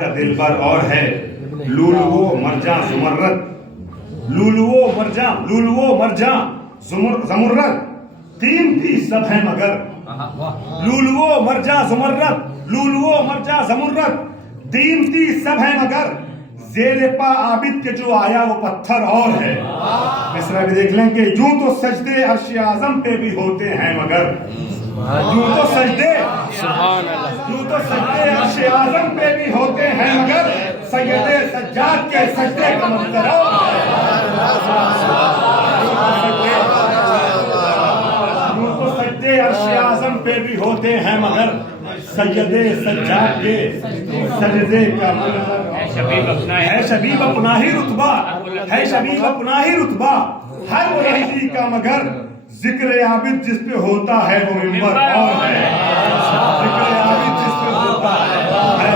کا دلبر اور ہے لولو مرجاں زمرد، لولو مرجاں زمرد قیمتی سب ہے مگر، لولو مرجاں زمرد قیمتی سب ہے مگر، زیر پا عابد کے جو آیا وہ پتھر اور ہے۔ مصرع بھی دیکھ لیں کہ یوں تو سجدے عرش اعظم پہ بھی ہوتے ہیں مگر، یوں تو سجدے عرش اعظم پہ بھی ہوتے ہیں مگر، سید سجاد کے سجدے کا منظر اور ہے۔ یوں تو سجدے عرش اعظم پہ بھی ہوتے ہیں مگر، سید سجاد کے سجدے کا منظر ہے۔ شبیب اپنا ہی رتبہ ہے، شبیب اپنا ہی رتبہ ہر مرحلی کا مگر، ذکر عابد جس پہ ہوتا ہے وہ منبر اور ہے، ذکر عابد جس پہ ہوتا ہے